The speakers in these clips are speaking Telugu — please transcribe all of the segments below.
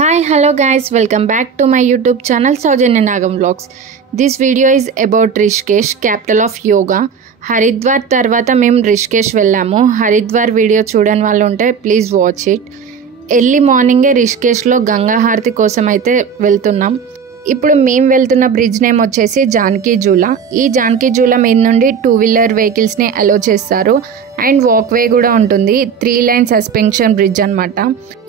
Hi, hello guys, welcome back to my YouTube channel Saujanya Nagam Vlogs. This video is about Rishikesh, capital of yoga. Haridwar తర్వాత మేము రిషికేష్ వెళ్ళాము. హరిద్వార్ వీడియో చూడని వాళ్ళు ఉంటే ప్లీజ్ వాచ్ ఇట్. ఎర్లీ మార్నింగే రిషికేష్లో గంగా హారతి కోసం అయితే వెళ్తున్నాం. ఇప్పుడు మేము వెళ్తున్న బ్రిడ్జ్ నేమ్ వచ్చేసి జానకి జూలా. ఈ జానకి జూలా మీద నుండి 2 వీలర్ వెహికల్స్ని అలో చేస్తారు అండ్ వాక్వే కూడా ఉంటుంది. 3 లైన్ సస్పెన్షన్ బ్రిడ్జ్ అనమాట.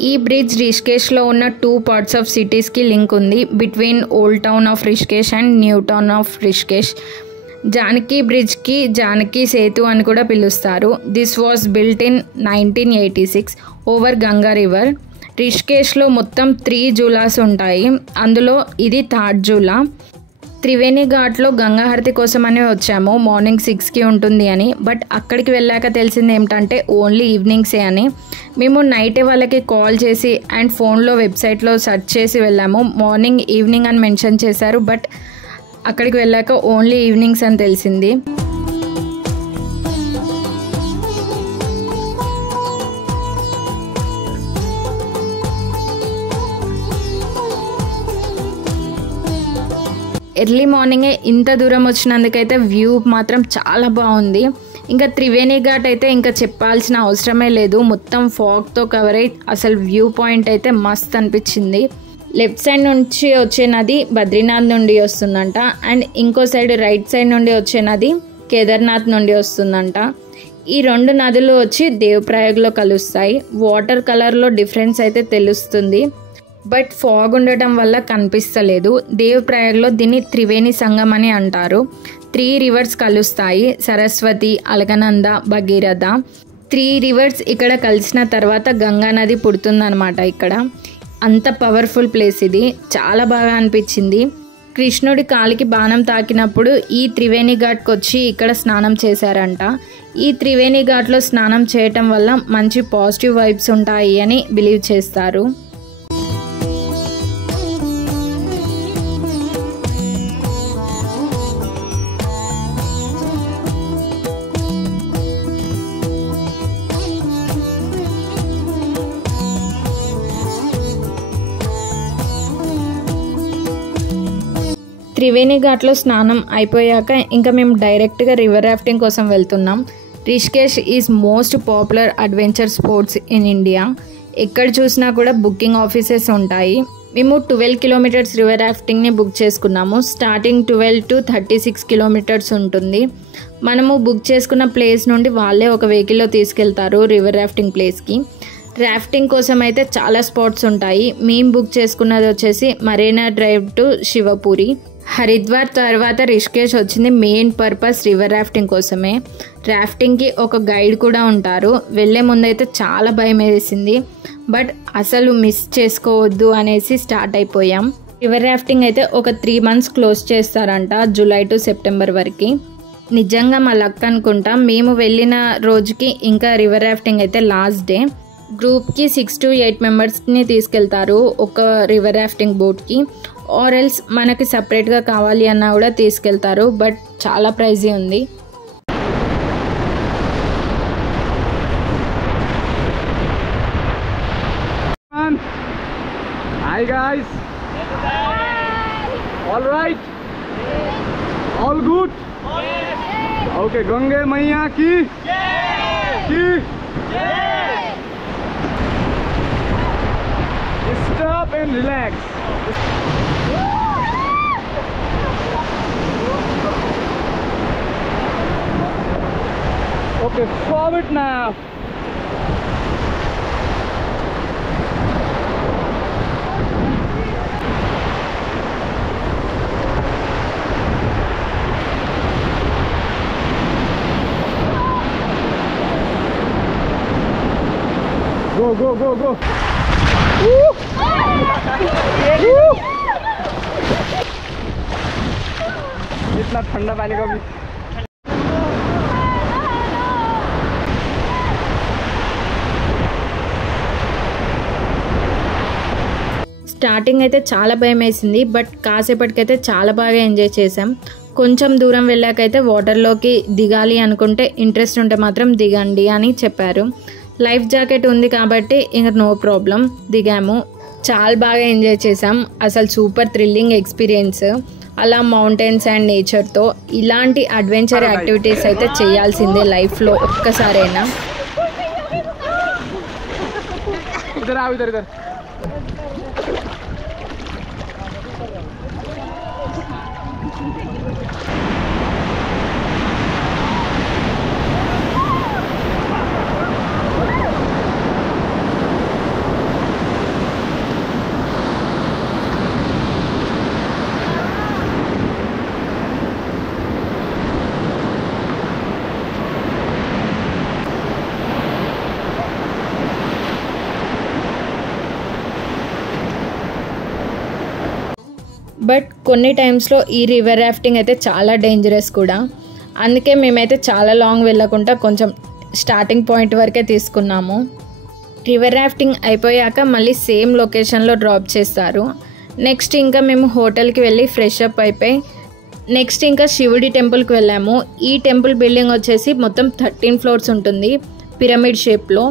ఈ బ్రిడ్జ్ రిషికేష్లో ఉన్న 2 పార్ట్స్ ఆఫ్ సిటీస్కి లింక్ ఉంది between old town of Rishikesh and new town of Rishikesh. Janaki బ్రిడ్జ్కి జానకి సేతు అని కూడా పిలుస్తారు. This was built in 1986 over Ganga river. రిషికేష్లో మొత్తం 3 జూలాస్ ఉంటాయి. అందులో ఇది 3rd జూలా. త్రివేణి ఘాట్లో గంగా హారతి కోసం అని వచ్చాము. మార్నింగ్ 6కి ఉంటుంది అని. బట్ అక్కడికి వెళ్ళాక తెలిసింది ఏమిటంటే ఓన్లీ ఈవినింగ్సే అని. మేము నైటే వాళ్ళకి కాల్ చేసి అండ్ ఫోన్లో వెబ్సైట్లో సెర్చ్ చేసి వెళ్ళాము. మార్నింగ్ ఈవినింగ్ అని మెన్షన్ చేశారు. బట్ అక్కడికి వెళ్ళాక ఓన్లీ ఈవినింగ్స్ అని తెలిసింది. ఎర్లీ మార్నింగే ఇంత దూరం వచ్చినందుకైతే వ్యూ మాత్రం చాలా బాగుంది. ఇంకా త్రివేణి ఘాట్ అయితే ఇంకా చెప్పాల్సిన అవసరమే లేదు. మొత్తం ఫాగ్తో కవర్ అయ్యి అసలు వ్యూ పాయింట్ అయితే మస్త్ అనిపించింది. లెఫ్ట్ సైడ్ నుంచి వచ్చే నది బద్రీనాథ్ నుండి వస్తుందంట అండ్ ఇంకో సైడ్ రైట్ సైడ్ నుండి వచ్చే నది కేదార్నాథ్ నుండి వస్తుందంట. ఈ 2 నదులు వచ్చి దేవప్రయాగ్లో కలుస్తాయి. వాటర్ కలర్లో డిఫరెన్స్ అయితే తెలుస్తుంది. బట్ ఫాగ్ ఉండటం వల్ల కనిపిస్తలేదు. దేవప్రయాగ్లో దీన్ని త్రివేణి సంగం అని అంటారు. 3 రివర్స్ కలుస్తాయి, సరస్వతి, అలకనంద, భగీరథ. 3 రివర్స్ ఇక్కడ కలిసిన తర్వాత గంగా నది పుడుతుందన్నమాట. ఇక్కడ అంత పవర్ఫుల్ ప్లేస్ ఇది. చాలా బాగా అనిపించింది. కృష్ణుడి కాలికి బాణం తాకినప్పుడు ఈ త్రివేణి ఘాట్కి వచ్చి ఇక్కడ స్నానం చేశారంట. ఈ త్రివేణి ఘాట్లో స్నానం చేయటం వల్ల మంచి పాజిటివ్ వైబ్స్ ఉంటాయి అని బిలీవ్ చేస్తారు. త్రివేణి ఘాట్లో స్నానం అయిపోయాక ఇంకా మేము డైరెక్ట్గా రివర్ రాఫ్టింగ్ కోసం వెళ్తున్నాం. Rishikesh is most popular adventure sports in India. ఎక్కడ చూసినా కూడా బుకింగ్ ఆఫీసెస్ ఉంటాయి. మేము 12 కిలోమీటర్స్ రివర్ రాఫ్టింగ్ని బుక్ చేసుకున్నాము. స్టార్టింగ్ 12 to 36 కిలోమీటర్స్ ఉంటుంది. మనము బుక్ చేసుకున్న ప్లేస్ నుండి వాళ్ళే ఒక వెహికల్లో తీసుకెళ్తారు రివర్ రాఫ్టింగ్ ప్లేస్కి. రాఫ్టింగ్ కోసం అయితే చాలా స్పాట్స్ ఉంటాయి. మేము బుక్ చేసుకున్నది వచ్చేసి మరీనా డ్రైవ్ టు శివపురి. హరిద్వార్ తర్వాత రిషికేష్ వచ్చింది మెయిన్ పర్పస్ రివర్ రాఫ్టింగ్ కోసమే. రాఫ్టింగ్కి ఒక గైడ్ కూడా ఉంటారు. వెళ్ళే ముందైతే చాలా భయం వేసింది. బట్ అసలు మిస్ చేసుకోవద్దు అనేసి స్టార్ట్ అయిపోయాం. రివర్ రాఫ్టింగ్ అయితే ఒక 3 months క్లోజ్ చేస్తారంట, జూలై టు సెప్టెంబర్ వరకు. నిజంగా మా లక్ అనుకుంటా. మేము వెళ్ళిన రోజుకి ఇంకా రివర్ రాఫ్టింగ్ అయితే లాస్ట్ డే. గ్రూప్కి 6 to 8 మెంబర్స్ని తీసుకెళ్తారు ఒక రివర్ రాఫ్టింగ్ బోట్కి. ఆర్ ఎల్స్ మనకి సపరేట్గా కావాలి అన్నా కూడా తీసుకెళ్తారు. బట్ చాలా ప్రైజీ ఉంది. Hi guys. All right. All good. Okay, Gange Maiya ki stop and relax. Okay, forward now. Go. इतना ठंडा पानी का भी స్టార్టింగ్ అయితే చాలా భయం వేసింది. బట్ కాసేపటికైతే చాలా బాగా ఎంజాయ్ చేసాం. కొంచెం దూరం వెళ్ళాకైతే వాటర్లోకి దిగాలి అనుకుంటే ఇంట్రెస్ట్ ఉంటే మాత్రం దిగండి అని చెప్పారు. లైఫ్ జాకెట్ ఉంది కాబట్టి ఇంకా నో ప్రాబ్లం దిగాము. చాలా బాగా ఎంజాయ్ చేసాం. అసలు సూపర్ థ్రిల్లింగ్ ఎక్స్పీరియన్స్. అలా మౌంటైన్స్ అండ్ నేచర్తో ఇలాంటి అడ్వెంచర్ యాక్టివిటీస్ అయితే చేయాల్సిందే లైఫ్లో ఒక్కసారైనా. బట్ కొన్ని టైమ్స్లో ఈ రివర్ రాఫ్టింగ్ అయితే చాలా డేంజరస్ కూడా. అందుకే మేమైతే చాలా లాంగ్ వెళ్ళకుండా కొంచెం స్టార్టింగ్ పాయింట్ వరకే తీసుకున్నాము. రివర్ రాఫ్టింగ్ అయిపోయాక మళ్ళీ సేమ్ లొకేషన్లో డ్రాప్ చేస్తారు. నెక్స్ట్ ఇంకా మేము హోటల్కి వెళ్ళి ఫ్రెష్ అప్ అయిపోయి నెక్స్ట్ ఇంకా శివుడి టెంపుల్కి వెళ్ళాము. ఈ టెంపుల్ బిల్డింగ్ వచ్చేసి మొత్తం 13 floors ఉంటుంది పిరమిడ్ షేప్లో.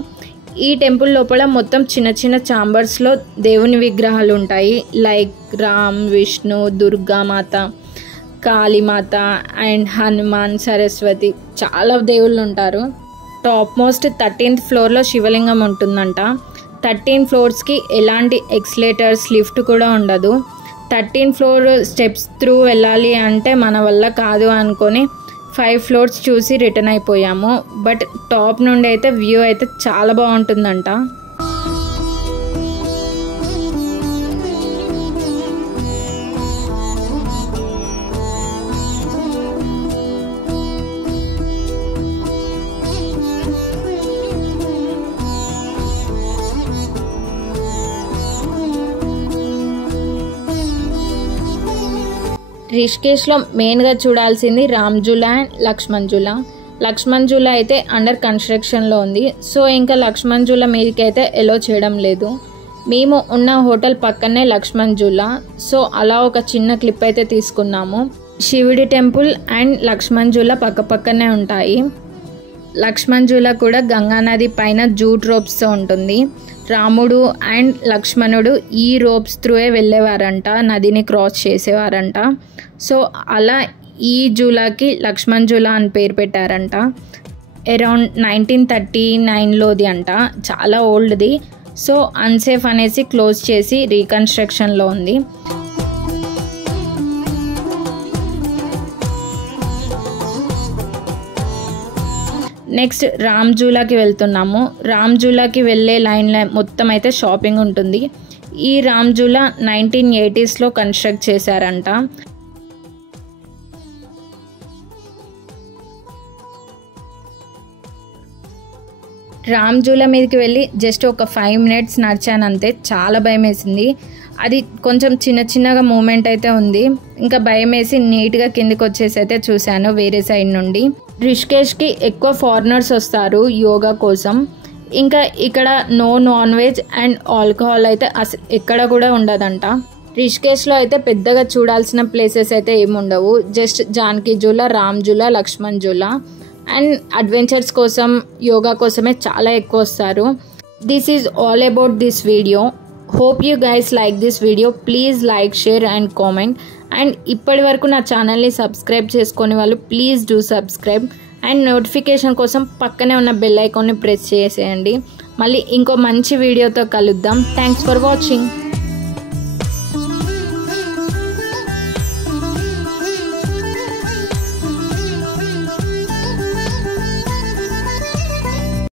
ఈ టెంపుల్ లోపల మొత్తం చిన్న చిన్న ఛాంబర్స్లో దేవుని విగ్రహాలు ఉంటాయి. లైక్ రామ్, విష్ణు, దుర్గామాత, కాళీమాత అండ్ హనుమాన్, సరస్వతి, చాలా దేవుళ్ళు ఉంటారు. టాప్ మోస్ట్ 13th floorలో శివలింగం ఉంటుందంట. 13 floors ఎలాంటి ఎక్స్లేటర్స్, లిఫ్ట్ కూడా ఉండదు. 13th floor స్టెప్స్ త్రూ వెళ్ళాలి అంటే మన వల్ల కాదు అనుకొని 5 floors చూసి రిటర్న్ అయిపోయాము. బట్ టాప్ నుండి అయితే వ్యూ అయితే చాలా బాగుంటుందంట. రిషికేష్లో మెయిన్గా చూడాల్సింది రామ్ జూలా అండ్ లక్ష్మణ్ జూలా. లక్ష్మణ్ జూలా అయితే అండర్ కన్స్ట్రక్షన్లో ఉంది. సో ఇంకా లక్ష్మణ్ జూలా మీదకి అయితే ఎలో చేయడం లేదు. మేము ఉన్న హోటల్ పక్కనే లక్ష్మణ్ జూలా. సో అలా ఒక చిన్న క్లిప్ అయితే తీసుకున్నాము. శివుడి టెంపుల్ అండ్ లక్ష్మణ్ జూలా పక్క పక్కనే ఉంటాయి. లక్ష్మణ్ జూలా కూడా గంగానది పైన జూట్ రోప్స్తో ఉంటుంది. రాముడు అండ్ లక్ష్మణుడు ఈ రోప్స్ త్రూయే వెళ్ళేవారంట, నదిని క్రాస్ చేసేవారంట. సో అలా ఈ జూలాకి లక్ష్మణ్ జూలా అని పేరు పెట్టారంట. అరౌండ్ 1939లోది అంట, చాలా ఓల్డ్ది. సో అన్సేఫ్ అనేసి క్లోజ్ చేసి రీకన్స్ట్రక్షన్లో ఉంది. నెక్స్ట్ రామ్ జూలాకి వెళ్తున్నాము. రామ్ జూలాకి వెళ్ళే లైన్లో మొత్తం అయితే షాపింగ్ ఉంటుంది. ఈ రామ్ జూలా 1980sలో కన్స్ట్రక్ట్ చేశారంట. రామ్ జూలా మీదకి వెళ్ళి జస్ట్ ఒక 5 minutes నడిచాను అంతే. చాలా భయం వేసింది. అది కొంచెం చిన్న చిన్నగా మూమెంట్ అయితే ఉంది. ఇంకా భయం వేసి నీట్గా కిందికి వచ్చేసి అయితే చూశాను వేరే సైడ్ నుండి. రిషికేష్కి ఎక్కువ ఫారినర్స్ వస్తారు యోగా కోసం. ఇంకా ఇక్కడ no non veg and alcohol అయితే అసలు ఎక్కడ కూడా ఉండదంట. రిషికేష్లో అయితే పెద్దగా చూడాల్సిన ప్లేసెస్ అయితే ఏముండవు. Just Janaki Jhula, Ram Jhula, Lakshman Jhula and adventures కోసం, యోగా కోసమే చాలా ఎక్కువ వస్తారు. This is all about this video. Hope you guys like this video. Please like, share and comment. And ఇప్పటి వరకు నా ఛానల్ని సబ్స్క్రైబ్ చేసుకునే వాళ్ళు please do subscribe. And notification కోసం పక్కనే ఉన్న బెల్ ఐకాన్ని ప్రెస్ చేసేయండి. మళ్ళీ ఇంకో మంచి వీడియోతో కలుద్దాం. Thanks for watching.